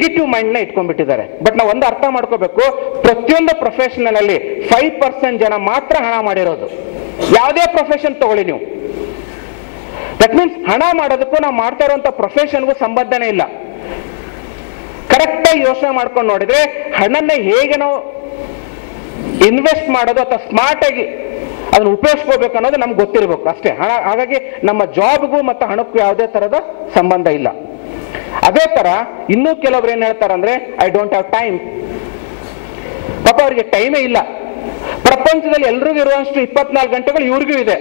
Negative mind ನ ಇಟ್ಕೊಂಡ್ಬಿಟ್ಟಿದ್ದಾರೆ. But ನಾವು ಒಂದು ಅರ್ಥ ಮಾಡ್ಕೋಬೇಕು, ಪ್ರತಿಯೊಂದು ಪ್ರೊಫೆಷನಲ್ ಅಲ್ಲಿ 5% ಜನ ಮಾತ್ರ ಹಣ ಮಾಡಿರೋದು. ಯಾವುದೇ ಪ್ರೊಫೆಷನ್ ತಗೊಳ್ಳಿ ನೀವು, ದಟ್ ಮೀನ್ಸ್ ಹಣ ಮಾಡೋದಕ್ಕೂ ನಾವು ಮಾಡ್ತಾ ಇರುವಂತ ಪ್ರೊಫೆಷನ್ಗೂ ಸಂಬಂಧನೇ ಇಲ್ಲ. ಕರೆಕ್ಟ್ ಆಗಿ ಯೋಚನೆ ಮಾಡ್ಕೊಂಡು ನೋಡಿದ್ರೆ ಹಣನ ಹೇಗೆ ನಾವು ಇನ್ವೆಸ್ಟ್ ಮಾಡೋದು ಅಥವಾ ಸ್ಮಾರ್ಟ್ ಆಗಿ ಅದನ್ನ ಉಪಯೋಗಿಸ್ಕೋಬೇಕು ಅನ್ನೋದು ನಮ್ಗೆ ಗೊತ್ತಿರಬೇಕು ಅಷ್ಟೇ. ಹಾಗಾಗಿ ನಮ್ಮ ಜಾಬ್ಗೂ ಮತ್ತು ಹಣಕ್ಕೂ ಯಾವುದೇ ತರದ ಸಂಬಂಧ ಇಲ್ಲ. ಅದೇ ತರ ಇನ್ನೂ ಕೆಲವರು ಏನ್ ಹೇಳ್ತಾರಂದ್ರೆ ಐ ಡೋಂಟ್ ಹ್ಯಾವ್ ಟೈಮ್. ಪಾಪ ಅವ್ರಿಗೆ ಟೈಮೇ ಇಲ್ಲ. ಪ್ರಪಂಚದಲ್ಲಿ ಎಲ್ರಿಗೂ ಇರುವಷ್ಟು 24 ಗಂಟೆಗಳು ಇವ್ರಿಗೂ ಇದೆ.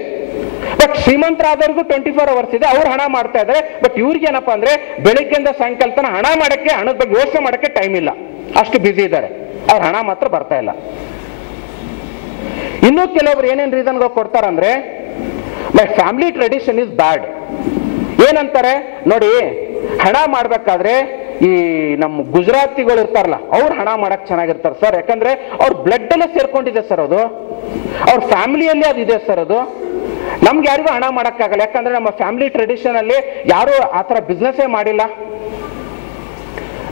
ಬಟ್ ಶ್ರೀಮಂತರಾದವ್ರಿಗೂ 24 ಅವರ್ಸ್ ಇದೆ, ಅವ್ರು ಹಣ ಮಾಡ್ತಾ ಇದ್ದಾರೆ. ಬಟ್ ಇವ್ರಿಗೆ ಏನಪ್ಪಾ ಅಂದ್ರೆ ಬೆಳಿಗ್ಗೆಯಿಂದ ಸಾಯಂಕಾಲ ತನಕ ಹಣ ಮಾಡಕ್ಕೆ, ಹಣದ ಬಗ್ಗೆ ಯೋಚನೆ ಮಾಡಕ್ಕೆ ಟೈಮ್ ಇಲ್ಲ, ಅಷ್ಟು ಬ್ಯುಸಿ ಇದ್ದಾರೆ. ಅವ್ರ ಹಣ ಮಾತ್ರ ಬರ್ತಾ ಇಲ್ಲ. ಇನ್ನೂ ಕೆಲವರು ಏನೇನ್ ರೀಸನ್ಗಳು ಕೊಡ್ತಾರಂದ್ರೆ my family tradition is bad. ಏನಂತಾರೆ ನೋಡಿ, ಹಣ ಮಾಡ್ಬೇಕಾದ್ರೆ ಈ ನಮ್ಮ ಗುಜರಾತಿಗಳು ಇರ್ತಾರಲ್ಲ, ಅವ್ರು ಹಣ ಮಾಡಕ್ ಚೆನ್ನಾಗಿರ್ತಾರೆ ಸರ್. ಯಾಕಂದ್ರೆ ಅವ್ರ ಬ್ಲಡ್ ಅಲ್ಲೇ ಸೇರ್ಕೊಂಡಿದೆ ಸರ್, ಅದು ಅವ್ರ ಫ್ಯಾಮಿಲಿಯಲ್ಲಿ ಅದಿದೆ ಸರ್. ಅದು ನಮ್ಗೆ ಯಾರಿಗೂ ಹಣ ಮಾಡಕ್ಕಾಗಲ್ಲ, ಯಾಕಂದ್ರೆ ನಮ್ಮ ಫ್ಯಾಮಿಲಿ ಟ್ರೆಡಿಷನ್ ಅಲ್ಲಿ ಯಾರು ಆತರ ಬಿಸ್ನೆಸ್ಸೇ ಮಾಡಿಲ್ಲ.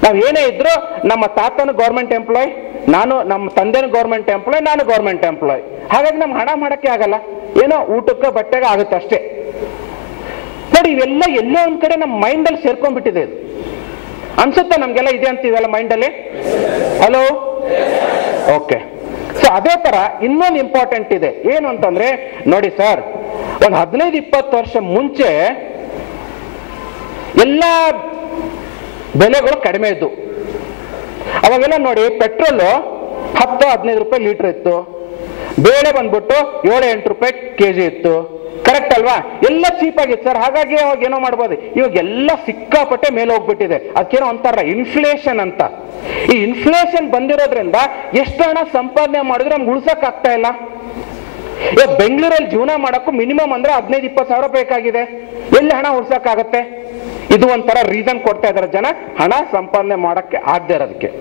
ನಾವ್ ಏನೇ ಇದ್ರು ನಮ್ಮ ತಾತನ ಗೌರ್ಮೆಂಟ್ ಎಂಪ್ಲಾಯ್, ನಾನು ನಮ್ಮ ತಂದೆನ ಗೌರ್ಮೆಂಟ್ ಎಂಪ್ಲಾಯ್, ನಾನು ಗೌರ್ಮೆಂಟ್ ಎಂಪ್ಲಾಯ್. ಹಾಗಾಗಿ ನಮ್ಗೆ ಹಣ ಮಾಡಕ್ಕೆ ಆಗಲ್ಲ, ಏನೋ ಊಟಕ್ಕೆ ಬಟ್ಟೆಗೆ ಆಗುತ್ತೆ ಅಷ್ಟೇ. ನೋಡಿ, ಇವೆಲ್ಲ ಎಲ್ಲೋ ಒಂದ್ ಕಡೆ ನಮ್ಮ ಮೈಂಡ್ ಅಲ್ಲಿ ಸೇರ್ಕೊಂಡ್ಬಿಟ್ಟಿದೆ. ಇದು ಅನ್ಸುತ್ತೆ ನಮ್ಗೆಲ್ಲ ಇದೆ ಅಂತೀವಲ್ಲ ಮೈಂಡ್ ಅಲ್ಲಿ. Hello, okay. ಸೊ ಅದೇ ತರ ಇನ್ನೊಂದು ಇಂಪಾರ್ಟೆಂಟ್ ಇದೆ. ಏನು ಅಂತಂದ್ರೆ ನೋಡಿ ಸರ್, ಒಂದು 15-20 ವರ್ಷ ಮುಂಚೆ ಎಲ್ಲ ಬೆಲೆಗಳು ಕಡಿಮೆ ಇದ್ದು. ಅವಾಗೆಲ್ಲ ನೋಡಿ, ಪೆಟ್ರೋಲ್ 10-15 ರೂಪಾಯಿ ಲೀಟರ್ ಇತ್ತು, ಬೇಳೆ ಬಂದ್ಬಿಟ್ಟು 7-8 ರೂಪಾಯಿ ಕೆಜಿ ಇತ್ತು. ಕರೆಕ್ಟ್ ಅಲ್ವಾ? ಎಲ್ಲ ಚೀಪ್ ಆಗಿತ್ತು ಸರ್. ಹಾಗಾಗಿ ಅವಾಗ ಏನೋ ಮಾಡ್ಬೋದು. ಇವಾಗ ಎಲ್ಲ ಸಿಕ್ಕಾಪಟ್ಟೆ ಮೇಲೆ ಹೋಗ್ಬಿಟ್ಟಿದೆ. ಅದಕ್ಕೇನೋ ಅಂತಾರ ಇನ್ಫ್ಲೇಷನ್ ಅಂತ. ಈ ಇನ್ಫ್ಲೇಷನ್ ಬಂದಿರೋದ್ರಿಂದ ಎಷ್ಟು ಹಣ ಸಂಪಾದನೆ ಮಾಡಿದ್ರೆ ನಮ್ಗೆ ಉಳ್ಸಕ್ ಆಗ್ತಾ ಇಲ್ಲ. ಇವಾಗ ಬೆಂಗಳೂರಲ್ಲಿ ಜೀವನ ಮಾಡಕ್ಕೂ ಮಿನಿಮಮ್ ಅಂದ್ರೆ 15-20 ಸಾವಿರ ಬೇಕಾಗಿದೆ. ಎಲ್ಲಿ ಹಣ ಉಳ್ಸಕ್ಕಾಗತ್ತೆ? ಇದು ಒಂಥರ ರೀಸನ್ ಕೊಡ್ತಾ ಇದಾರೆ ಜನ ಹಣ ಸಂಪಾದನೆ ಮಾಡಕ್ಕೆ ಆಗದೆ ಇರೋದಕ್ಕೆ.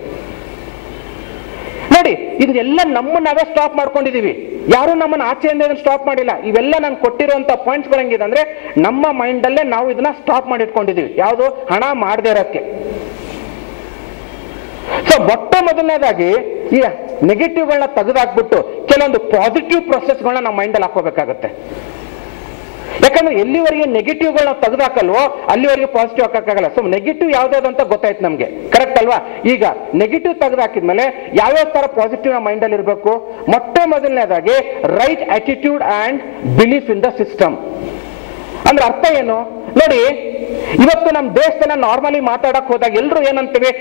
ನೋಡಿ, ಇದೆಲ್ಲ ನಾವೇ ಸ್ಟಾಪ್ ಮಾಡ್ಕೊಂಡಿದೀವಿ, ಯಾರು ನಮ್ಮನ್ನ ಆಚೆಯಿಂದ ಸ್ಟಾಪ್ ಮಾಡಿಲ್ಲ. ಇವೆಲ್ಲ ನಾನು ಕೊಟ್ಟಿರುವಂತ ಪಾಯಿಂಟ್ಸ್ ಹೆಂಗಿದೆ ಅಂದ್ರೆ ನಮ್ಮ ಮೈಂಡ್ ಅಲ್ಲೇ ನಾವು ಇದನ್ನ ಸ್ಟಾಪ್ ಮಾಡಿಟ್ಕೊಂಡಿದೀವಿ. ಯಾವುದು? ಹಣ ಮಾಡದೇ ಇರೋಕ್ಕೆ. ಸೊ ಮೊಟ್ಟ ಮೊದಲನೇದಾಗಿ ಈ ನೆಗೆಟಿವ್ಗಳನ್ನ ತೆಗೆದಾಕ್ಬಿಟ್ಟು ಕೆಲವೊಂದು ಪಾಸಿಟಿವ್ ಪ್ರೊಸೆಸ್ಗಳನ್ನ ನಮ್ಮ ಮೈಂಡಲ್ಲಿ ಹಾಕೋಬೇಕಾಗತ್ತೆ. ಯಾಕಂದ್ರೆ ಎಲ್ಲಿವರೆಗೆ ನೆಗೆಟಿವ್ಗಳನ್ನ ತೆಗೆದಾಕಲ್ವೋ ಅಲ್ಲಿವರೆಗೆ ಪಾಸಿಟಿವ್ ಹಾಕಕ್ಕಾಗಲ್ಲ. ಸೊ ನೆಗೆಟಿವ್ ಯಾವ್ದಾದ್ರು ಅಂತ ಗೊತ್ತಾಯ್ತು ನಮ್ಗೆ, ಕರೆಕ್ಟ್ ಅಲ್ವಾ? ಈಗ ನೆಗೆಟಿವ್ ತೆಗೆದಾಕಿದ್ಮೇಲೆ ಯಾವ್ಯಾವ ತರ ಪಾಸಿಟಿವ್ ನಮ್ಮ ಮೈಂಡ್ ಅಲ್ಲಿ ಇರಬೇಕು? ಮೊಟ್ಟ ಮೊದಲನೇದಾಗಿ right attitude and belief in the system. ಅಂದ್ರೆ ಅರ್ಥ ಏನು ನೋಡಿ, ಇವತ್ತು ನಮ್ಮ ದೇಶದಲ್ಲಿ ನಾರ್ಮಲಿ ಮಾತಾಡಕ್ ಹೋದಾಗ ಎಲ್ರು ಏನಂತೀವಿ,